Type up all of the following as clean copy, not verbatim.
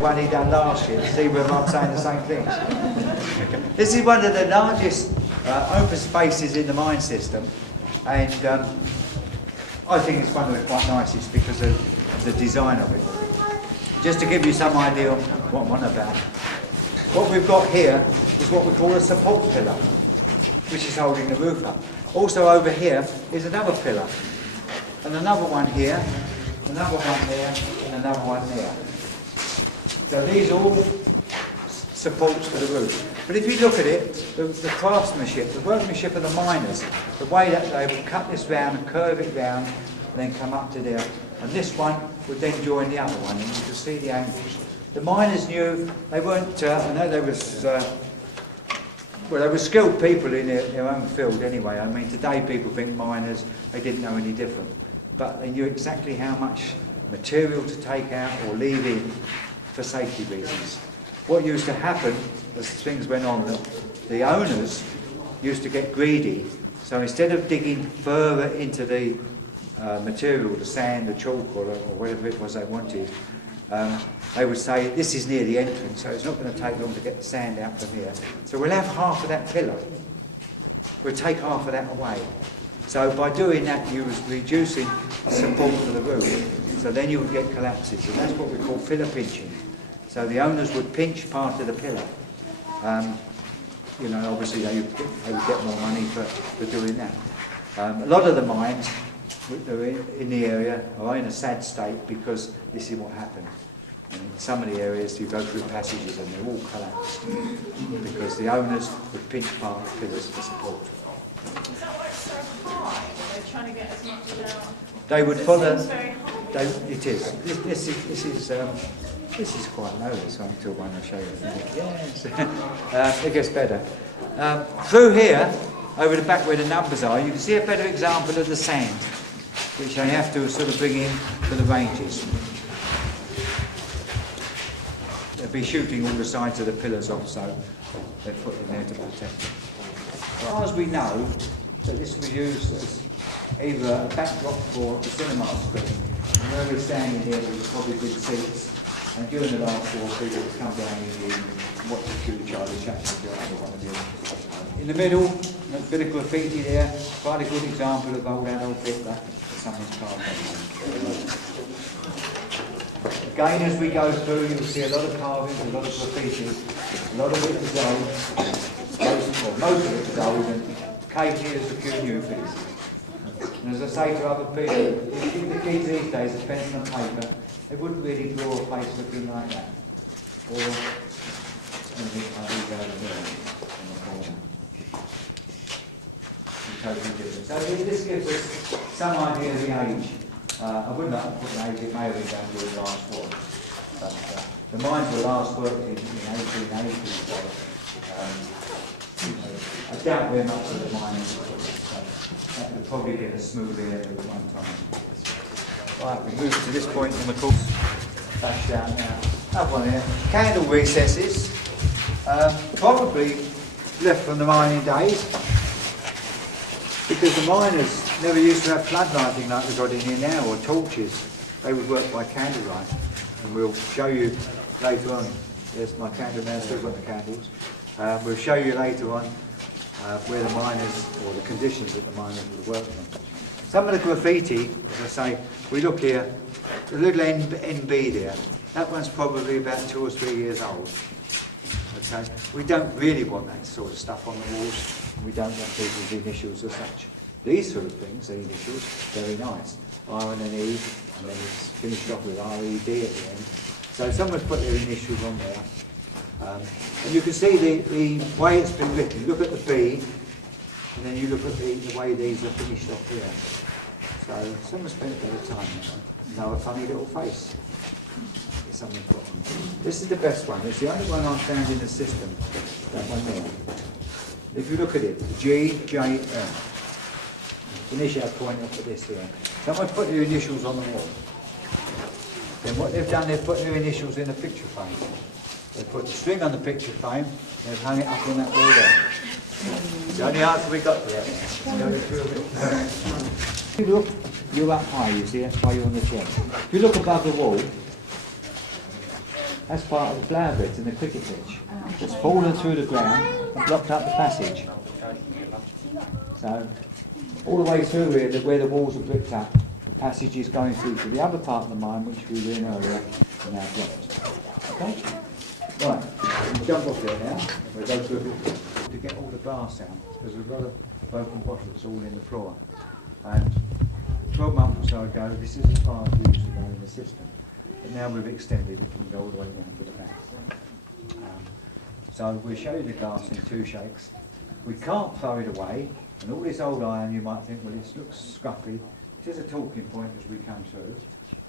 one he done last year to see whether I'm saying the same things. This is one of the largest open spaces in the mine system, and I think it's one of the quite nicest because of the design of it. Just to give you some idea of what I'm on about. What we've got here is what we call a support pillar, which is holding the roof up. Also over here is another pillar, and another one here, another one there, and another one there. So these are all supports for the roof. But if you look at it, the craftsmanship, the workmanship of the miners, the way that they would cut this round and curve it round, and then come up to there, and this one would then join the other one, and you can see the angles. The miners knew, they weren't, I know they was, well, they were skilled people in their own field anyway. I mean, today people think miners, they didn't know any different. But they knew exactly how much material to take out or leave in for safety reasons. What used to happen as things went on, the owners used to get greedy. So instead of digging further into the material, the sand, the chalk, or whatever it was they wanted, they would say, this is near the entrance, so it's not going to take long to get the sand out from here. So we'll have half of that pillar. We'll take half of that away. So by doing that, you was reducing support for the roof. So then you would get collapses, and that's what we call pillar pinching. So the owners would pinch part of the pillar. You know, obviously they would get more money for doing that. A lot of the mines that are in the area are in a sad state because this is what happened. And in some of the areas you go through passages and they're all collapsed because the owners would pinch part of pillars for support. Is that why it's so high? They're trying to get as much out? They would follow. Very high. It is. This is quite low. So until when I show you. Yes, it gets better. Through here, over the back where the numbers are, you can see a better example of the sand, which they have to sort of bring in for the ranges. They'll be shooting all the sides of the pillars off, so they put it there to protect them. As far as we know, that this was used as either a backdrop for the cinema screen. And where we're standing here, there was probably big seats. And during the last war, people would come down here and watch the two Charlie Chaplin go over one of the. In the middle, a bit of graffiti there, quite a good example of old Adolf Hitler that someone's carved on. Again, as we go through, you'll see a lot of carvings, a lot of graffiti, a lot of it is old, most of it is old, and occasionally there's a few new pieces. And as I say to other people, if the kids these days are pencil and paper, they wouldn't really draw a face looking like that. Or anything like we go here in the corner. Totally different. So this gives us some idea of the age. I wouldn't like to put an age, it may have been done during the last war. But the mines were last worked in 1880, so I doubt we're much of the miners. That would probably get a smooth area at one time. Right, we move to this point on the course. Back down now. Up one here. Candle recesses. Probably left from the mining days. Because the miners never used to have floodlighting like we've got in here now, or torches. They would work by candlelight. And we'll show you later on. There's my candle now, still got the candles. We'll show you later on where the miners, or the conditions that the miners would work on. Some of the graffiti, as I say, we look here, the little NB there, that one's probably about 2 or 3 years old. Okay, we don't really want that sort of stuff on the walls. We don't want people's initials as such. These sort of things, the initials, very nice. R and an E, and then it's finished off with RED at the end. So someone's put their initials on there. And you can see the way it's been written. Look at the B, and then you look at the way these are finished off here. So someone spent a bit of time there. Now a funny little face. Someone's got one. This is the best one. It's the only one I've found in the system. That one there. If you look at it, G, J, M. Initial point up at this here. Someone's put their initials on the wall. Then what they've done, they've put their initials in a picture frame. They've put the string on the picture frame, they've hung it up on that wall there. It's the only answer we got to that. If you look, you're up high, you see, that's why you're on the chair. If you look above the wall, That's part of the flower beds in the cricket pitch. It's fallen through the ground and blocked up the passage. So, all the way through here, where the walls are bricked up, the passage is going through to the other part of the mine, which we were in earlier, and now blocked. Okay? Right, we'll jump off there now. We'll go through a bit to get all the glass out. There's a lot of broken bottles all in the floor. And 12 months or so ago, this is as far as we used to go in the system. But now we've extended it, we can go all the way down to the back. So we'll show you the glass in 2 shakes. We can't throw it away, and all this old iron, you might think, well, it looks scruffy. It is a talking point as we come through,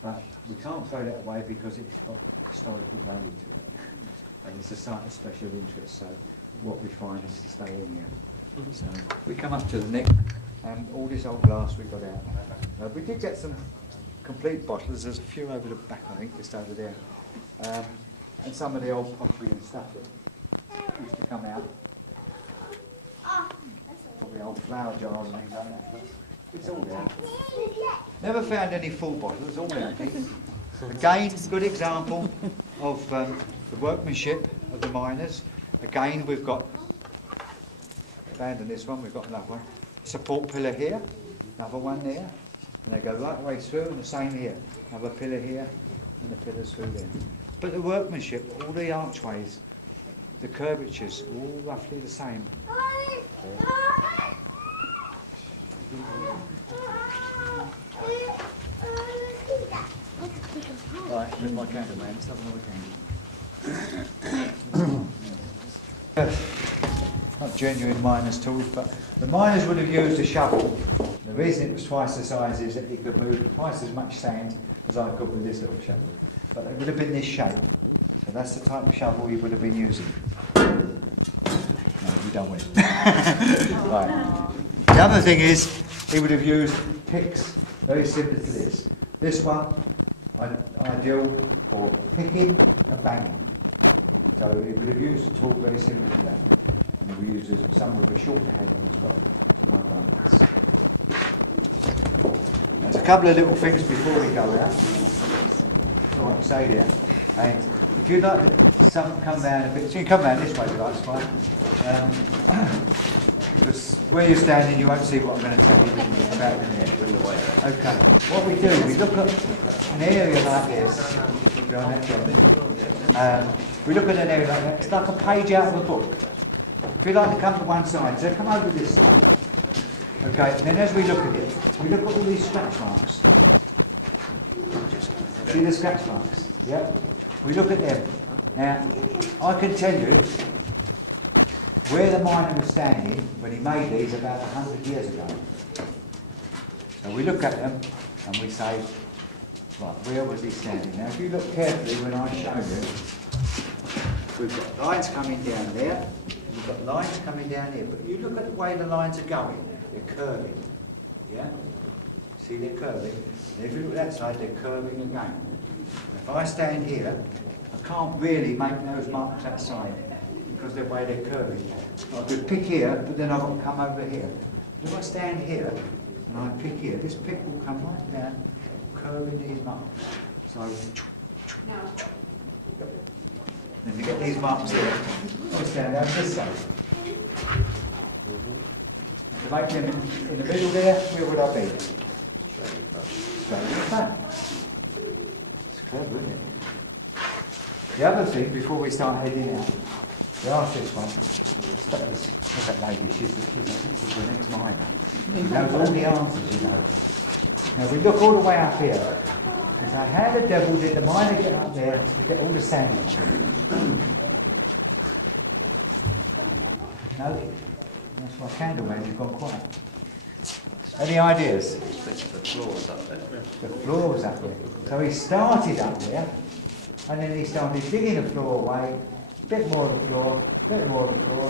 but we can't throw that away because it's got historical value to it. And it's a site of special interest, so what we find is to stay in here. So we come up to the neck, and all this old glass we got out. We did get some complete bottles. There's a few over the back, I think, just over there. And some of the old pottery and stuff that used to come out. Probably old flower jars and things like that. But it's all there. Never found any full bottles, all empty. Again, good example of the workmanship of the miners. Again, we've got, abandon this one, we've got another one. Support pillar here, another one there. And they go right the way through, and the same here. Another pillar here, and the pillars through there. But the workmanship, all the archways, the curvatures, all roughly the same. Right, with my candle, man. Let's have another candle. Not genuine miners' tools, but the miners would have used a shovel. The reason it was twice the size is that it could move twice as much sand as I could with this little shovel. But it would have been this shape. So that's the type of shovel he would have been using. No, we don't win. Right. The other thing is, he would have used picks very similar to this. This one, ideal for picking and banging. So he would have used a tool very similar to that. And he would use some with a shorter head on as well. To my balance. There's a couple of little things before we go out. I want to say there. And if you'd like to come down a bit, so you can come down this way, that's fine. Because where you're standing, you won't see what I'm going to tell you about in here. Okay. What we do, we look at an area like this. We look at an area like that. It's like a page out of a book. If you'd like to come to one side, so come over this side. Okay, and then as we look at it, we look at all these scratch marks. See the scratch marks? Yeah? We look at them. Now, I can tell you where the miner was standing when he made these about 100 years ago. So we look at them and we say, right, where was he standing? Now, if you look carefully when I show you, we've got lines coming down there, we've got lines coming down here, but you look at the way the lines are going. They're curving, yeah? See, they're curving. And if you look at that side, they're curving again. If I stand here, I can't really make those marks that side because of the way they're curving. I could pick here, but then I've got to come over here. If I stand here and I pick here, this pick will come right down, curving these marks. So, then to get these marks here, I'll stand down this side. To make them in the middle there, where would I be? Straight in the front. It's clever, isn't it? The other thing, before we start heading out, we asked this one, look at that lady, she's the next miner. She knows all the answers, you know. Now we look all the way up here, and say, how the devil did the miner get up there to get all the sand in? No? That's my candle man, you've gone quiet. Any ideas? The floor was up there. The floor was up there. So he started up there, and then he started digging the floor away, a bit more of the floor, a bit more of the floor,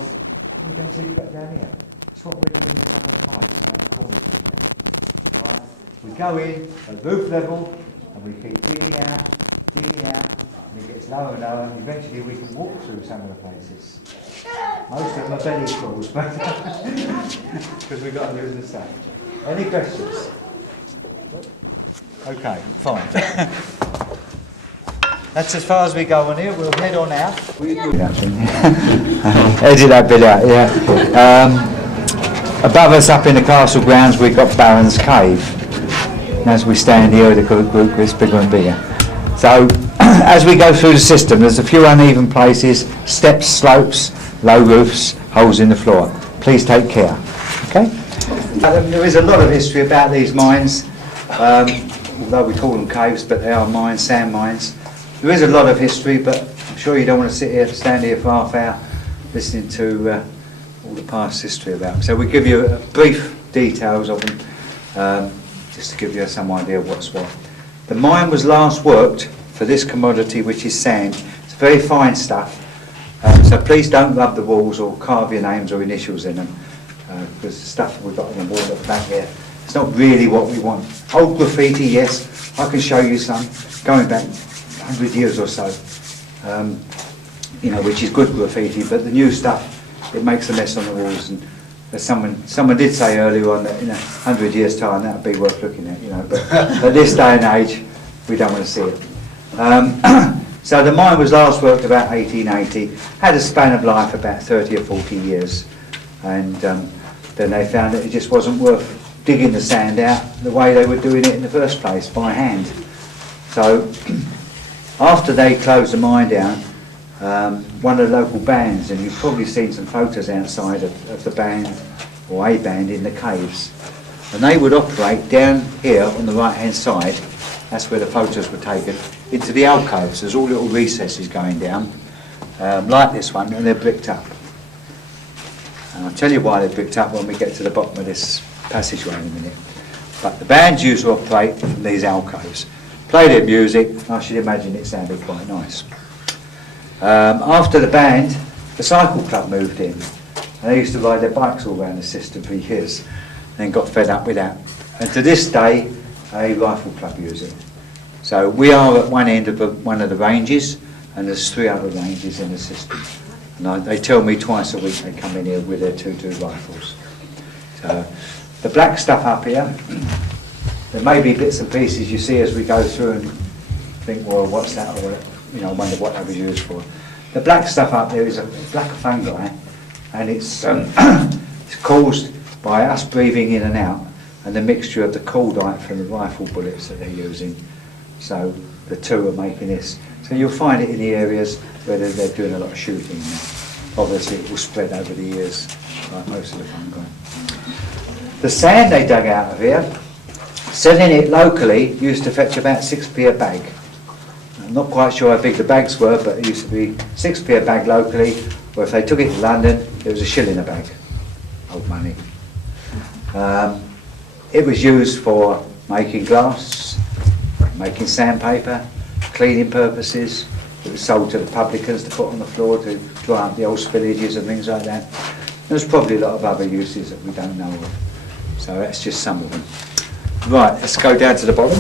and eventually he got down here. That's what we're doing this other time, around the corner from there. Right? We go in at roof level, and we keep digging out, and it gets lower and lower, and eventually we can walk through some of the places. Most of them are belly crawls, but because we've got to use the same. Any questions? Okay, fine. That's as far as we go on here. We'll head on out. Edit that bit out, yeah. Above us, up in the castle grounds, we've got Baron's Cave. And as we stand here, the group gets bigger and bigger. So, as we go through the system, there's a few uneven places, steps, slopes, low roofs, holes in the floor. Please take care, okay? There is a lot of history about these mines, although we call them caves, but they are mines, sand mines. There is a lot of history, but I'm sure you don't want to stand here for half an hour listening to all the past history about them. So we give you brief details of them, just to give you some idea of what's what. The mine was last worked for this commodity, which is sand. It's very fine stuff, so please don't rub the walls or carve your names or initials in them, because the stuff we've got on the wall at the back here, it's not really what we want. Old graffiti, yes, I can show you some, going back 100 years or so, which is good graffiti, but the new stuff, it makes a mess on the walls. And as someone did say earlier on that in 100 years' time that would be worth looking at, but at this day and age, we don't want to see it. So the mine was last worked about 1880, had a span of life about 30 or 40 years, and then they found that it just wasn't worth digging the sand out the way they were doing it in the first place, by hand. So after they closed the mine down, one of the local bands, and you've probably seen some photos outside of the band, or a band, in the caves, and they would operate down here on the right hand side, that's where the photos were taken, into the alcoves. There's all little recesses going down, like this one, and they're bricked up. And I'll tell you why they're bricked up when we get to the bottom of this passageway in a minute. But the bands used to operate from these alcoves, play their music. I should imagine it sounded quite nice. After the band, the cycle club moved in. And they used to ride their bikes all around the system for years, and then got fed up with that. And to this day, a rifle club use it. So we are at one end of one of the ranges, and there's 3 other ranges in the system. And they tell me twice a week they come in here with their 2.2 rifles. So the black stuff up here, there may be bits and pieces you see as we go through and think, well, what's that? Or, wonder what that was used for. The black stuff up there is a black fungi, and it's it's caused by us breathing in and out, and the mixture of the cordite from the rifle bullets that they're using. So the two are making this. So you'll find it in the areas where they're doing a lot of shooting. Obviously it will spread over the years, like most of the fungi. The sand they dug out of here, selling it locally, used to fetch about 6p a bag. I'm not quite sure how big the bags were, but it used to be 6p a bag locally, or if they took it to London, it was £1 a bag. Old money. It was used for making glass, making sandpaper, cleaning purposes. It was sold to the publicans to put on the floor to dry up the old spillages and things like that. There's probably a lot of other uses that we don't know of. So that's just some of them. Right, let's go down to the bottom.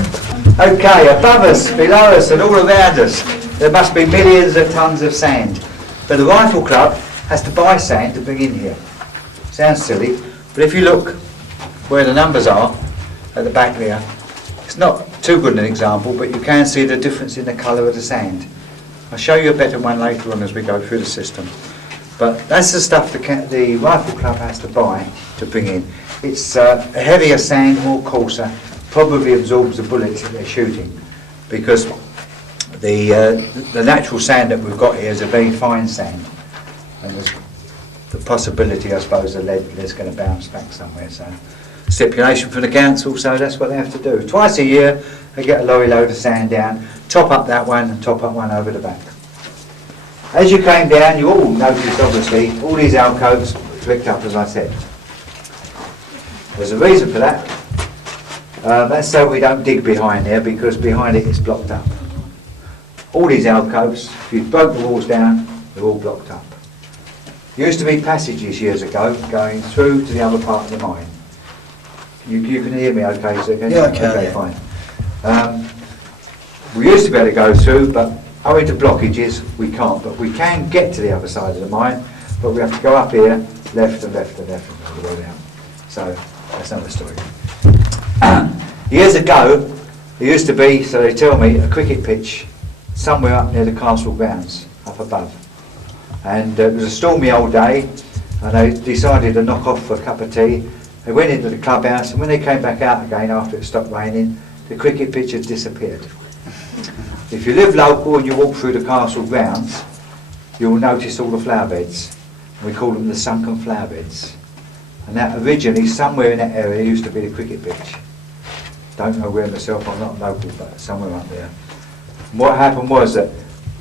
Okay, above us, below us and all around us, there must be millions of tons of sand. But the rifle club has to buy sand to bring in here. Sounds silly, but if you look where the numbers are at the back there, it's not too good an example, but you can see the difference in the colour of the sand. I'll show you a better one later on as we go through the system. But that's the stuff the rifle club has to buy to bring in. It's a heavier sand, more coarser, probably absorbs the bullets that they're shooting, because the natural sand that we've got here is a very fine sand, and there's the possibility, I suppose, the lead is going to bounce back somewhere. So stipulation from the council, so that's what they have to do. Twice a year they get a lorry load of sand down, top up that one and top up one over the back. As you came down, you all noticed obviously all these alcoves bricked up, as I said. There's a reason for that. That's so we don't dig behind there, because behind it it's blocked up. All these alcoves, if you broke the walls down, they're all blocked up. There used to be passages years ago going through to the other part of the mine. You can hear me okay? So Yeah, I can. Okay, Yeah. Fine. We used to be able to go through, but owing to blockages, we can't. But we can get to the other side of the mine, but we have to go up here, left and left and left and all the way down. So that's another story. Years ago, there used to be, so they tell me, a cricket pitch somewhere up near the castle grounds, up above. And it was a stormy old day, and they decided to knock off for a cup of tea. They went into the clubhouse, and when they came back out again after it stopped raining, the cricket pitch had disappeared. If you live local and you walk through the castle grounds, you'll notice all the flower beds. We call them the sunken flower beds. And that originally, somewhere in that area, used to be the cricket pitch. Don't know where myself, I'm not local, but somewhere up there. And what happened was that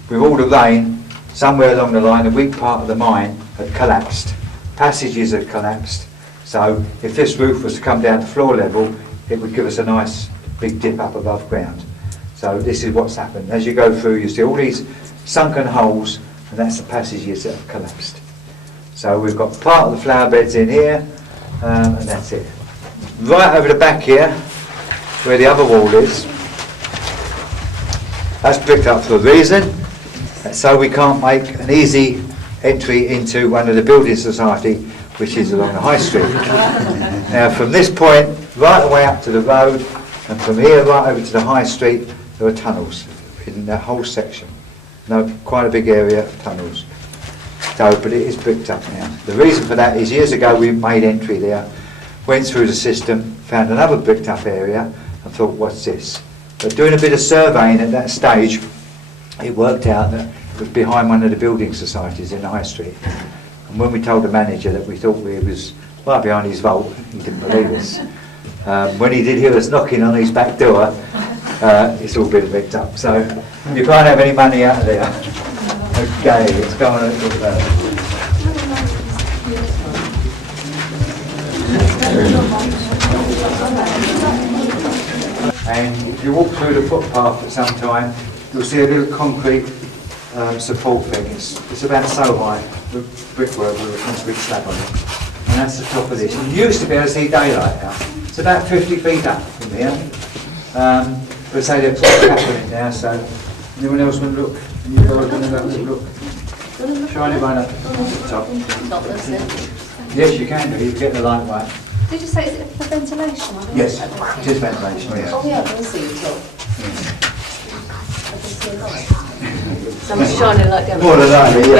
with all the rain, somewhere along the line, a weak part of the mine had collapsed. Passages had collapsed. So if this roof was to come down to floor level, it would give us a nice big dip up above ground. So this is what's happened. As you go through, you see all these sunken holes, and that's the passages that have collapsed. So we've got part of the flower beds in here, and that's it. Right over the back here, where the other wall is, that's bricked up for a reason, so we can't make an easy entry into one of the building society, which is along the high street. Now from this point right away up to the road, and from here right over to the high street, there are tunnels in that whole section. No, quite a big area of tunnels. So, but it is bricked up now. The reason for that is years ago we made entry there, went through the system, found another bricked up area, and thought, what's this? But doing a bit of surveying at that stage, it worked out that it was behind one of the building societies in the high street. And when we told the manager that we thought we was right behind his vault, he didn't believe us. When he did hear us knocking on his back door, it's all been bricked up. So you can't have any money out of there. Okay, let's go on a little further. And if you walk through the footpath at some time, you'll see a little concrete support thing. It's about so high, with brickwork with a concrete slab on it. And that's the top of this. You used to be able to see daylight now. It's about 50 feet up from here. But say they're capping it now, so anyone else want to look? And you guys want to have a look? Shine it right up the top. Yes, you can do. You can get the light right. Did you say is it for ventilation? Yes, it is ventilation, yes. Oh yeah, I can see it all. I can see a light. Someone's shining a light down. More than likely, yeah.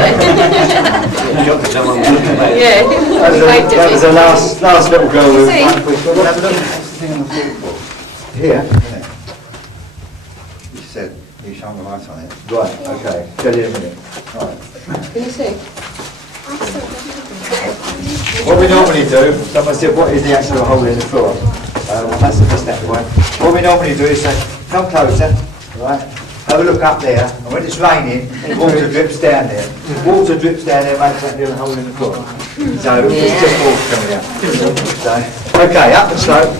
Yeah. That was the last little girl with See? one quick. Well, have a look. That's the thing on the floor. Here. You said you shone the light on it. Right, okay. Get it in a minute. All right. Can you see? What we normally do, someone said, what is the actual hole in the floor? That's the first step, right? What we normally do is say, come closer, right? Have a look up there, and when it's raining, water drips down there. Water drips down there, makes that little hole in the floor. So it's just water coming out. So, okay, up the slope.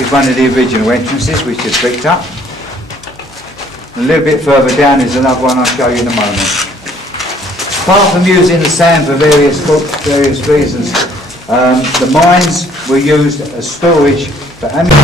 It's one of the original entrances, which is bricked up. A little bit further down is another one I'll show you in a moment. Apart from using the sand for various reasons, the mines were used as storage for ammunition.